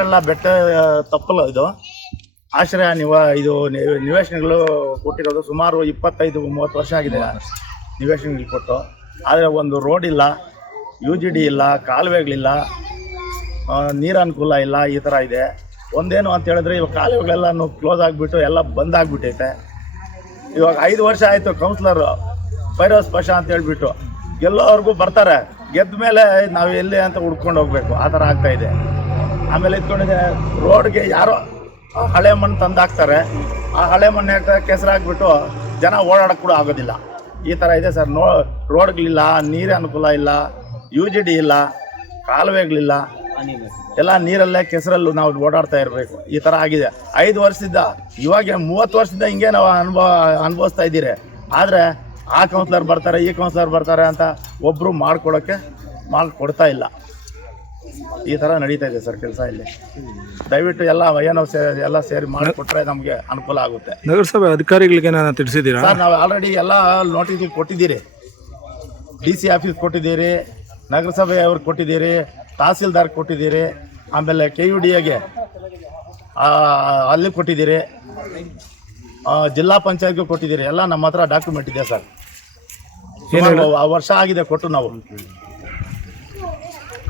ಎಲ್ಲ ಬೆಟ್ಟ ತಪ್ಪಲ್ಲ ಇದು. ಆಶ್ರಯ ನಿವ, ಇದು ನಿವೇಶನಗಳು ಕೊಟ್ಟಿರೋದು ಸುಮಾರು ಇಪ್ಪತ್ತೈದು, ಮೂವತ್ತು ವರ್ಷ ಆಗಿದೆ ನಿವೇಶನಗಳು ಕೊಟ್ಟು. ಆದರೆ ಒಂದು ರೋಡ್ ಇಲ್ಲ ಯು ಜಿ ಡಿ ಇಲ್ಲ, ಕಾಲುವೆಗಳಿಲ್ಲ ನೀರು ಅನುಕೂಲ ಇಲ್ಲ, ಈ ಥರ ಇದೆ. ಒಂದೇನು ಅಂತ ಹೇಳಿದ್ರೆ ಇವಾಗ ಕಾಲುವೆಗಳೆಲ್ಲ ಕ್ಲೋಸ್ ಆಗಿಬಿಟ್ಟು ಎಲ್ಲ ಬಂದ್ ಆಗಿಬಿಟ್ಟೈತೆ. ಇವಾಗ ಐದು ವರ್ಷ ಆಯಿತು ಕೌನ್ಸಿಲರು ಫೈರೋಸ್ ಸ್ಪರ್ಶ ಅಂತ ಹೇಳ್ಬಿಟ್ಟು. ಎಲ್ಲೋವರೆಗೂ ಬರ್ತಾರೆ. ಗೆದ್ದ ಮೇಲೆ ನಾವು ಎಲ್ಲಿ ಅಂತ ಹುಡ್ಕೊಂಡು ಹೋಗಬೇಕು. ಆ ಥರ ಆಗ್ತಾ ಇದೆ. ಆಮೇಲೆ ಇದ್ಕೊಂಡಿದೆ, ರೋಡ್ಗೆ ಯಾರೋ ಹಳೆ ಮಣ್ಣು ತಂದು ಹಾಕ್ತಾರೆ ಆ ಹಳೆ ಮಣ್ಣು ಹೇಳ್ತಾರೆ? ಕೆಸರು ಹಾಕ್ಬಿಟ್ಟು ಜನ ಓಡಾಡಕ್ಕೆ ಕೂಡ ಆಗೋದಿಲ್ಲ. ಈ ಥರ ಇದೆ ಸರ್. ನೋ, ರೋಡ್ಗಳಿಲ್ಲ, ನೀರು ಅನುಕೂಲ ಇಲ್ಲ ಯು ಜಿ ಡಿ ಇಲ್ಲ, ಕಾಲುವೆಗಳಿಲ್ಲ. ಎಲ್ಲ ನೀರಲ್ಲೇ ಕೆಸರಲ್ಲೂ ನಾವು ಓಡಾಡ್ತಾ ಇರಬೇಕು. ಈ ಥರ ಆಗಿದೆ. ಐದು ವರ್ಷದಿಂದ, ಇವಾಗ ಮೂವತ್ತು ವರ್ಷದಿಂದ ಹಿಂಗೆ ನಾವು ಅನುಭವ, ಅನುಭವಿಸ್ತಾ ಇದ್ದೀರಿ. ಆದರೆ ಆ ಕೌನ್ಸಿಲರ್ ಬರ್ತಾರೆ, ಈ ಕೌನ್ಸಿಲರ್ ಬರ್ತಾರೆ ಅಂತ ಒಬ್ಬರು ಮಾಡ್ಕೊಡೋಕ್ಕೆ ಮಾಡಿಕೊಡ್ತಾ ಇಲ್ಲ. ಈ ಥರ ನಡೀತಾ ಇದೆ ಸರ್ ಕೆಲಸ ಇಲ್ಲಿ. ದಯವಿಟ್ಟು ಎಲ್ಲ ಏನೋ ಸೇ ಎಲ್ಲ ಸೇರಿ ಮಾಡಿಕೊಟ್ರೆ ನಮಗೆ ಅನುಕೂಲ ಆಗುತ್ತೆ. ನಗರಸಭೆ ಅಧಿಕಾರಿಗಳಿಗೆ ನಾನು ತಿಳಿಸಿದ್ದೀರಾ? ಸರ್ ನಾವು ಆಲ್ರೆಡಿ ಎಲ್ಲ ನೋಟಿಸ್ ಕೊಟ್ಟಿದ್ದೀರಿ. ಡಿ ಸಿ ಆಫೀಸ್ ಕೊಟ್ಟಿದ್ದೀರಿ ನಗರಸಭೆ ಅವ್ರಿಗೆ ಕೊಟ್ಟಿದ್ದೀರಿ ತಹಸೀಲ್ದಾರ್ ಕೊಟ್ಟಿದ್ದೀರಿ ಆಮೇಲೆ ಕೆ ಯು ಡಿ ಎಗೆ ಅಲ್ಲಿ ಕೊಟ್ಟಿದ್ದೀರಿ ಜಿಲ್ಲಾ ಪಂಚಾಯತ್ಗೂ ಕೊಟ್ಟಿದ್ದೀರಿ. ಎಲ್ಲ ನಮ್ಮ ಹತ್ರ ಡಾಕ್ಯುಮೆಂಟ್ ಇದೆ ಸರ್. ಆ ವರ್ಷ ಆಗಿದೆ ಕೊಟ್ಟು ನಾವು.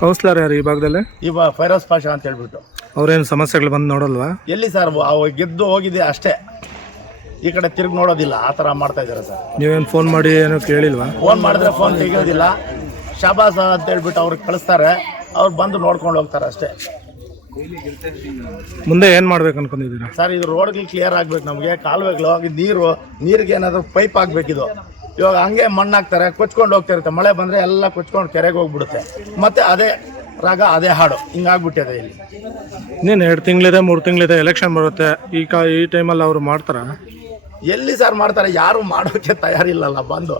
ಕೌನ್ಸಿಲರ್ ಯಾರು ಈ ಭಾಗದಲ್ಲಿ? ಇವ ಫೈರೋಸ್ ಪಾಷಾ ಅಂತ ಹೇಳ್ಬಿಟ್ಟು. ಅವ್ರೇನು ಸಮಸ್ಯೆಗಳು ಬಂದು ನೋಡಲ್ವಾ? ಎಲ್ಲಿ ಸರ್ ಅವ ಗೆದ್ದು ಹೋಗಿದೆ ಅಷ್ಟೇ. ಈ ಕಡೆ ತಿರುಗಿ ನೋಡೋದಿಲ್ಲ ಆ ಥರ ಮಾಡ್ತಾ ಇದ್ದಾರೆ ಸರ್. ನೀವೇನು ಫೋನ್ ಮಾಡಿ ಏನು ಕೇಳಿಲ್ವಾ? ಫೋನ್ ಮಾಡಿದ್ರೆ ಫೋನ್ ತೆಗಿಯೋದಿಲ್ಲ. ಶಾಬಾಸ ಅಂತ ಹೇಳ್ಬಿಟ್ಟು ಅವ್ರಿಗೆ ಕಳಿಸ್ತಾರೆ. ಅವ್ರು ಬಂದು ನೋಡ್ಕೊಂಡು ಹೋಗ್ತಾರೆ ಅಷ್ಟೇ. ಮುಂದೆ ಏನು ಮಾಡ್ಬೇಕು ಅನ್ಕೊಂಡಿದ್ದೀರಾ? ಸರ್ ಇದು ರೋಡ್ಗಳು ಕ್ಲಿಯರ್ ಆಗ್ಬೇಕು ನಮಗೆ ಕಾಲುವೆಗಳು ನೀರು ನೀರಿಗೆ ಏನಾದರೂ ಪೈಪ್ ಹಾಕ್ಬೇಕಿದು ಇವಾಗ ಹಂಗೆ ಮಣ್ಣು ಹಾಕ್ತಾರೆ ಕೊಚ್ಕೊಂಡು ಹೋಗ್ತಾ ಇರುತ್ತೆ. ಮಳೆ ಬಂದರೆ ಎಲ್ಲ ಕೊಚ್ಕೊಂಡು ಕೆರೆಗೆ ಹೋಗ್ಬಿಡುತ್ತೆ. ಮತ್ತೆ ಅದೇ ರಾಗ ಅದೇ ಹಾಡು. ಹಿಂಗಾಗ್ಬಿಟ್ಟಿದೆ ಇಲ್ಲಿ. ಇನ್ನೇನು ಎರಡು ತಿಂಗಳಿದೆ ಮೂರು ತಿಂಗಳಿದೆ ಎಲೆಕ್ಷನ್ ಬರುತ್ತೆ. ಈ ಕಾ ಈ ಟೈಮಲ್ಲಿ ಅವರು ಮಾಡ್ತಾರ? ಎಲ್ಲಿ ಸರ್ ಮಾಡ್ತಾರೆ? ಯಾರು ಮಾಡೋಕ್ಕೆ ತಯಾರಿಲ್ಲಲ್ಲ ಬಂದು.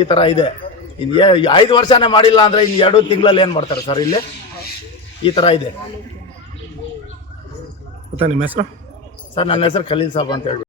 ಈ ಥರ ಇದೆ. ಇನ್ನು ಐದು ವರ್ಷನೇ ಮಾಡಿಲ್ಲ ಅಂದರೆ ಇನ್ನು ಎರಡು ತಿಂಗಳಲ್ಲಿ ಏನು ಮಾಡ್ತಾರೆ ಸರ್ ಇಲ್ಲಿ? ಈ ಥರ ಇದೆ. ಗೊತ್ತಾ ನಿಮ್ಮ ಹೆಸರು? ಸರ್ ನನ್ನ ಹೆಸರು ಖಲೀಲ್ ಸಾಬ್ ಅಂತ ಹೇಳಿ